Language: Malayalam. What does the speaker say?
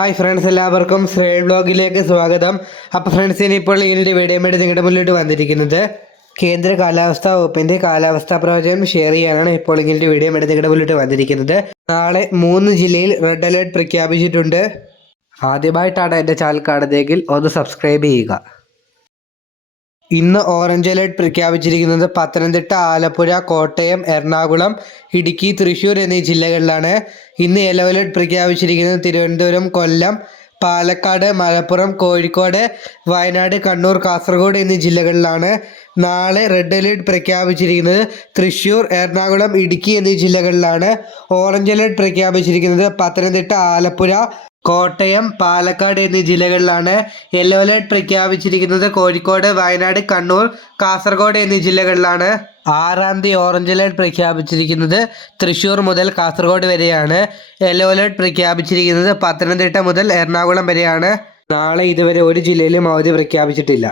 ഹായ് ഫ്രണ്ട്സ്, എല്ലാവർക്കും ശ്രേൽ വ്ലോഗിലേക്ക് സ്വാഗതം. അപ്പോൾ ഫ്രണ്ട്സ്, ഇനിയിപ്പോൾ ഇതിൻ്റെ വീഡിയോ വേണ്ടി നിങ്ങളുടെ മുന്നിലോട്ട് വന്നിരിക്കുന്നത് കേന്ദ്ര കാലാവസ്ഥാ വകുപ്പിൻ്റെ കാലാവസ്ഥാ പ്രവചനം ഷെയർ ചെയ്യാനാണ്. ഇപ്പോൾ ഇങ്ങനെ വീഡിയോ വേണ്ടി നിങ്ങളുടെ മുന്നിലോട്ട് വന്നിരിക്കുന്നത്. നാളെ 3 ജില്ലയിൽ റെഡ് അലേർട്ട് പ്രഖ്യാപിച്ചിട്ടുണ്ട്. ആദ്യമായിട്ടാണ് എൻ്റെ ചാനൽ കാണുന്നതെങ്കിൽ ഒന്ന് സബ്സ്ക്രൈബ് ചെയ്യുക. ഇന്ന് ഓറഞ്ച് അലേർട്ട് പ്രഖ്യാപിച്ചിരിക്കുന്നത് പത്തനംതിട്ട, ആലപ്പുഴ, കോട്ടയം, എറണാകുളം, ഇടുക്കി, തൃശ്ശൂർ എന്നീ ജില്ലകളിലാണ്. ഇന്ന് യെല്ലോ അലേർട്ട് പ്രഖ്യാപിച്ചിരിക്കുന്നത് തിരുവനന്തപുരം, കൊല്ലം, പാലക്കാട്, മലപ്പുറം, കോഴിക്കോട്, വയനാട്, കണ്ണൂർ, കാസർഗോഡ് എന്നീ ജില്ലകളിലാണ്. നാളെ റെഡ് അലേർട്ട് പ്രഖ്യാപിച്ചിരിക്കുന്നത് തൃശ്ശൂർ, എറണാകുളം, ഇടുക്കി എന്നീ ജില്ലകളിലാണ്. ഓറഞ്ച് അലേർട്ട് പ്രഖ്യാപിച്ചിരിക്കുന്നത് പത്തനംതിട്ട, ആലപ്പുഴ, കോട്ടയം, പാലക്കാട് എന്നീ ജില്ലകളിലാണ്. യെല്ലോ അലേർട്ട് പ്രഖ്യാപിച്ചിരിക്കുന്നത് കോഴിക്കോട്, വയനാട്, കണ്ണൂർ, കാസർഗോഡ് എന്നീ ജില്ലകളിലാണ്. 6-ാം തീയതി ഓറഞ്ച് അലേർട്ട് പ്രഖ്യാപിച്ചിരിക്കുന്നത് തൃശ്ശൂർ മുതൽ കാസർഗോഡ് വരെയാണ്. യെല്ലോ അലേർട്ട് പ്രഖ്യാപിച്ചിരിക്കുന്നത് പത്തനംതിട്ട മുതൽ എറണാകുളം വരെയാണ്. നാളെ ഇതുവരെ ഒരു ജില്ലയിലും അവധി പ്രഖ്യാപിച്ചിട്ടില്ല.